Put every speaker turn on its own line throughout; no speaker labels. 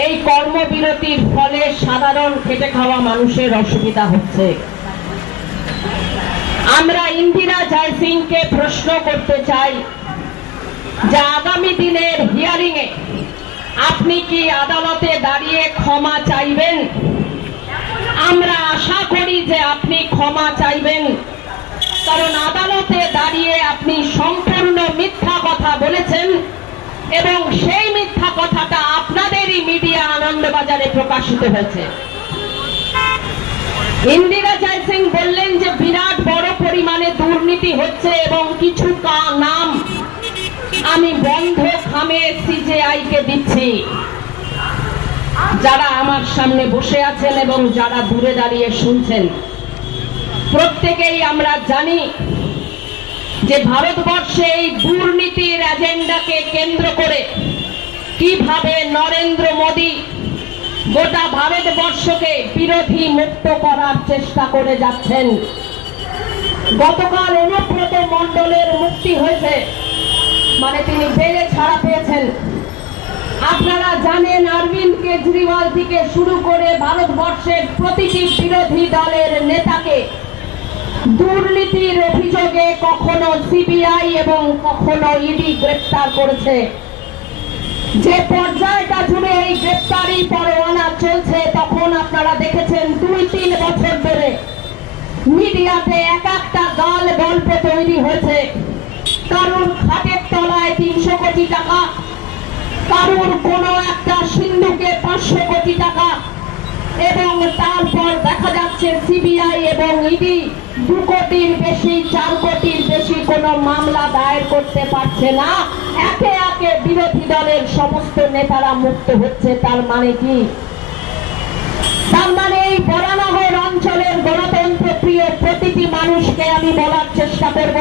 এই কর্মবিরতির ফলে সাধারণ খেটে খাওয়া মানুষের অসুবিধা হচ্ছে। আমরা ইন্দিরা জয়সিংকে প্রশ্ন করতে চাই, যে আগামী দিনের হিয়ারিং এ আপনি কি আদালতে দাঁড়িয়ে ক্ষমা চাইবেন? আমরা আশা করি যে আপনি ক্ষমা চাইবেন, কারণ আদালতে দাঁড়িয়ে আপনি সম্পূর্ণ মিথ্যা প্রকাশিত হয়েছে। ইন্দিরা জয়সিং বললেন যে, বিরাট বড় পরিমাণে দুর্নীতি হচ্ছে এবং কিছু নাম আমি বন্ধ খামে সিজেআই কে দিচ্ছি। যারা আমার সামনে বসে আছেন এবং যারা দূরে দাঁড়িয়ে শুনছেন, প্রত্যেকেই আমরা জানি যে, ভারতবর্ষে এই দুর্নীতির এজেন্ডাকে কেন্দ্র করে কীভাবে নরেন্দ্র মোদী গোটা ভারতবর্ষকে বিরোধী মুক্ত করার চেষ্টা করে যাচ্ছেন। গতকাল অনুব্রত মণ্ডলের মুক্তি হয়েছে। মানে তিনি বেড়ে ছাড়া পেয়েছেন। আপনারা জানেন, অরবিন্দ কেজরিওয়াল থেকে শুরু করে ভারতবর্ষের প্রতিটি বিরোধী দলের নেতাকে দুর্নীতির অভিযোগে কখনো সিবিআই এবং কখনো ইডি গ্রেপ্তার করেছে। যে পর্যায়টা জুড়ে এই গ্রেপ্তারি পরোয়ানা চলছে, তখন আপনারা দেখেছেন দুই তিন বছর ধরে মিডিয়াতে এক একটা গাল গল্প তৈরি হয়েছে। কারুর খাটের তলায় তিনশো কোটি টাকা, কারুর কোনো একটা সিন্ধুকে এবং তারপর দেখা যাচ্ছে সিবিআই এবং ইডি দু কোটির বেশি, চার কোটির বেশি কোনো মামলা দায়ের করতে পারছে না। একে একে বিরোধী দলের সমস্ত নেতারা মুক্ত হচ্ছে, তার মানে কি? তার মানে এই বরানগর অঞ্চলের গণতন্ত্র প্রিয় প্রতিটি মানুষকে আমি বলার চেষ্টা করব।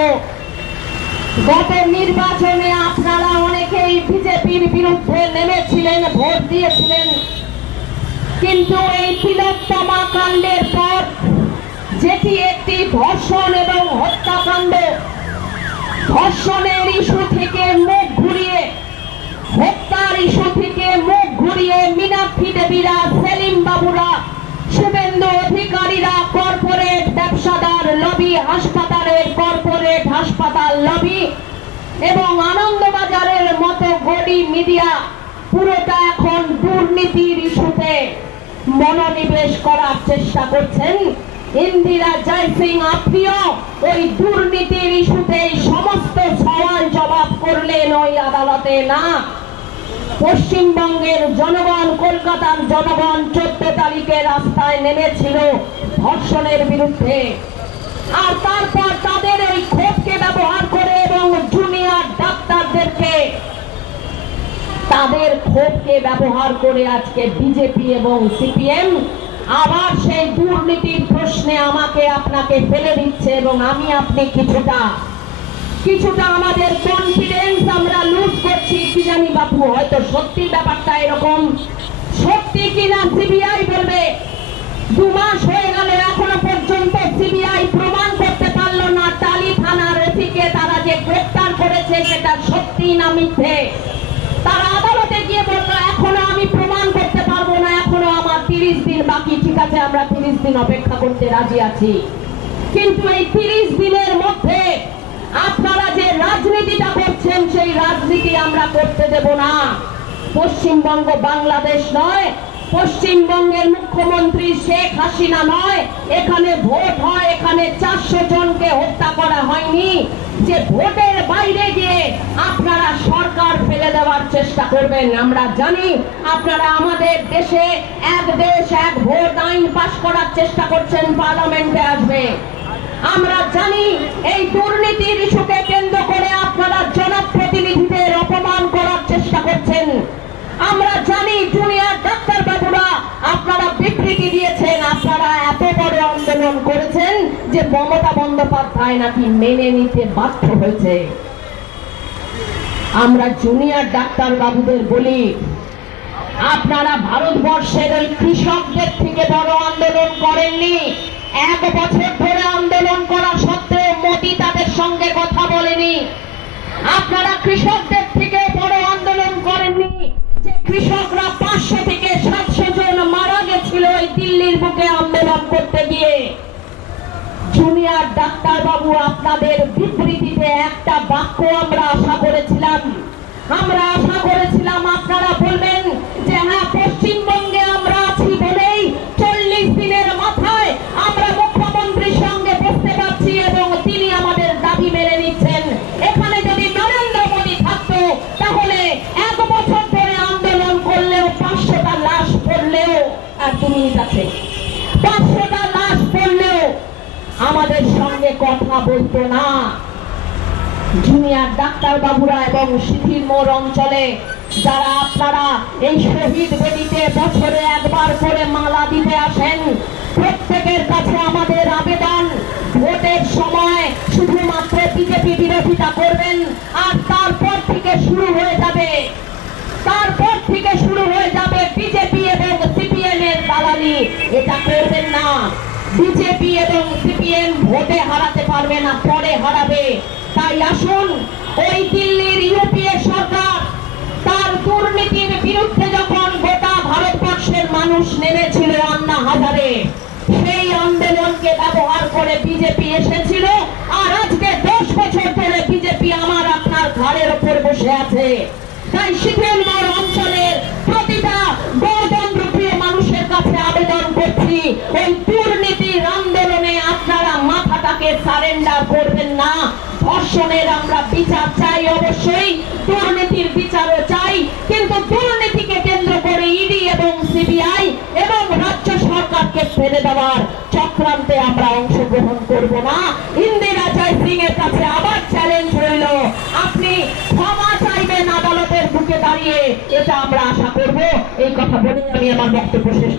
গত নির্বাচনে আপনারা অনেকেই বিজেপির বিরুদ্ধে নেমেছিলেন ভোট দিয়েছিলেন কিন্তু এই তিলোত্তমা কাণ্ডের পর যেটি একটি ধর্ষণ এবং হত্যাকাণ্ড, ধর্ষণের ইস্যু থেকে মুখ ঘুরিয়ে, হত্যার ইস্যু থেকে মুখ ঘুরিয়ে মীনাক্ষী দেবীরা, সেলিম বাবুরা, শুভেন্দু অধিকারীরা কর্পোরেট ব্যবসাদার লবি হাসপাতালের কর্পোরেট হাসপাতাল লবি এবং আনন্দবাজারের মতো গডি মিডিয়া পুরোটা এখন দুর্নীতির ইস্যুতে। মনোনিবেশ করার চেষ্টা করছেন। ইন্দিরা জয়সিং আপনিও ওই দুর্নীতির ইস্যুতে সমস্ত সওয়াল জবাব করলেন ওই আদালতে, না? পশ্চিমবঙ্গের জনগণ কলকাতার জনগণ চোদ্দ তারিখে রাস্তায় নেমেছিল ধর্ষণের বিরুদ্ধে। আর তারপর তাদের এই ক্ষোভকে ব্যবহার করে এবং জুনিয়র ডাক্তারদেরকে তাদের ক্ষোভকে ব্যবহার করে আজকে বিজেপি এবং সিপিএম আবার সেই দুর্নীতির প্রশ্নে আমাকে আপনাকে ফেলে দিচ্ছে এবং আমি আপনি কিছুটা কিছুটা আমাদের কনফিডেন্স আমরা লুজ করছি। কি জানি বাপু, হয়তো সত্যি ব্যাপারটা এরকম। সত্যি কিনা সিবিআই বলবে? দু মাস হয়ে গেল এখনও পর্যন্ত সিবিআই প্রমাণ করতে পারল না। টালি থানার ওসিকে তারা যে গ্রেপ্তার করেছে সেটা সত্যি না মিথ্যে? আমরা তিরিশ দিন অপেক্ষা করতে রাজি আছি। কিন্তু এই তিরিশ দিনের মধ্যে আপনারা যে রাজনীতিটা করছেন, সেই রাজনীতি আমরা করতে দেব না। পশ্চিমবঙ্গ বাংলাদেশ নয়, পশ্চিমবঙ্গের মুখ্যমন্ত্রী শেখ হাসিনা নয়। এখানে ভোট হয়, এখানে চারশো জনকে হত্যা করা হয়নি। যে ভোটের বাইরে গিয়ে দেওয়ার চেষ্টা করবেন। আমরা জানি আপনারা আমাদের দেশে এক দেশ, এক ভোট আইন পাশ করার চেষ্টা করছেন, পার্লামেন্টে আসবে। আমরা জানি এই দুর্নীতির ইস্যুকে কেন্দ্র করে আপনারা জনপ্রতিনিধিদের অপমান করার চেষ্টা করছেন। আমরা জানি জুনিয়র ডাক্তার বাবুরা আপনারা বিবৃতি দিয়েছেন, আপনারা এত বড় আন্দোলন করেছেন যে মমতা বন্দ্যোপাধ্যায় নাকি মেনে নিতে বাধ্য হয়েছে। আমরা জুনিয়র ডাক্তার বাবুদের বলি, আপনারা ভারতবর্ষের ওই কৃষকদের থেকে বড় আন্দোলন করেননি। এক বছর ধরে আন্দোলন করা সত্ত্বেও মোদি তাদের সঙ্গে কথা বলেনি। আপনারা কৃষকদের থেকে বড় আন্দোলন করেননি। যে কৃষকরা পাঁচশো থেকে সাতশো জন মারা গেছিল ওই দিল্লির বুকে আন্দোলন করতে গিয়ে। ডাক্তার বাবু, আপনাদের বিবৃতিতে একটা বাক্য আমরা আশা করেছিলাম। আমরা আশা করেছিলাম, আপনারা বলবেন যে হ্যাঁ পশ্চিমবঙ্গে আমরা আছি বলেই চল্লিশ দিনের মাথায় আমরা মুখ্যমন্ত্রীর সঙ্গে বসতে পারছি এবং তিনি আমাদের দাবি মেনে নিচ্ছেন। এখানে যদি নরেন্দ্র মোদী থাকতো, তাহলে এক বছর ধরে আন্দোলন করলেও, পাঁচশোটা লাশ পড়লেও, আর দু মিনিট পড়লেও আমাদের সঙ্গে কথা বলতো না। জুনিয়র ডাক্তার বাবুরা এবং শিথির মোর অঞ্চলে যারা আপনারা এই শহীদ বেদিতে বছরে একবার করে মালা দিতে আসেন, প্রত্যেকের কাছে আমাদের আবেদন, ভোটের সময় শুধুমাত্র বিজেপি বিরোধিতা করবেন, আর বিজেপি এবং সিপিএম ভোটে হারাতে পারবে না, পরে হারাবে। তাই আসুন, ওই দিল্লির ইউপিএ সরকার, তার দুর্নীতির বিরুদ্ধে যখন গোটা ভারতবর্ষের মানুষ নেমেছিল আন্না হাজারে, সেই আন্দোলনকে ব্যবহার করে বিজেপি এসেছিল, আর আজকে দশ বছর ধরে বিজেপি আমার আপনার ঘাড়ের ওপর বসে আছে। তাই শিথিলনগর মাথাটাকে সারেন্ডার করবেন না। ধর্ষণের আমরা বিচার চাই অবশ্যই, দুর্নীতির বিচারও চাই, কিন্তু দুর্নীতিকে কেন্দ্র করে ইডি এবং সিবিআই এবং রাজ্য সরকারকে ফেলে দেওয়ার চক্রান্তে আমরা অংশগ্রহণ করব না। ইন্দিরা জয় সিং এর কাছে আবার চ্যালেঞ্জ রইল। আপনি ক্ষমা চাইবেন আদালতের বুকে দাঁড়িয়ে, এটা আমরা আশা করব। এই কথা বলে আমি আমার বক্তব্য শেষ